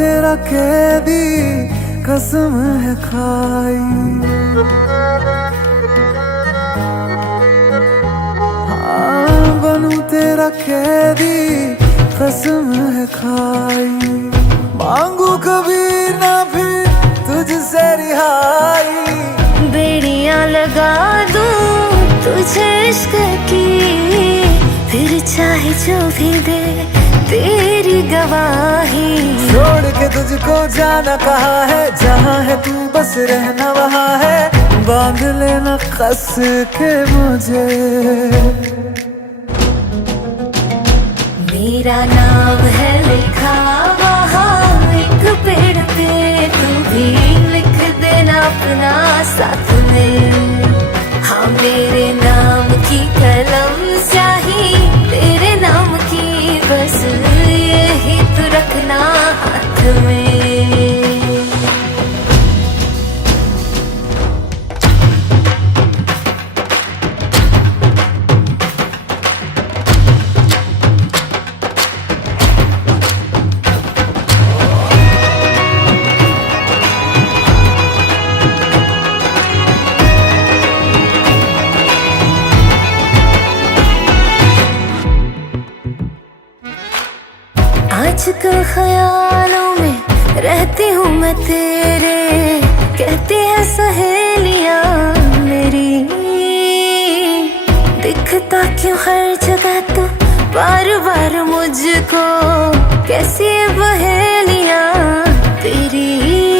तेरा कैदी कसम है खाई। हाँ बनूं तेरा कैदी कसम है खाई। मांगू कभी ना फिर तुझसे रिहाई। बेड़ियां लगा दूं तुझे इश्क की, फिर चाहे जो भी दे तेरी गवाही। छोड़ के तुझको जाना कहा है, जहाँ है तू बस रहना वहाँ है। बांध लेना कस के मुझे। मेरा नाम है लिखा वहाँ एक पेड़ पे, तू भी लिख देना अपना साथ में। हाँ मेरे नाम की कलम स्याही तेरे नाम की, बस यही तू रखना हाथ में। आजकल ख्यालों में रहती हूँ मैं तेरे, कहती है सहेलियाँ मेरी। दिखता क्यों हर जगह तो बार बार मुझको, कैसी पहेलियाँ तेरी।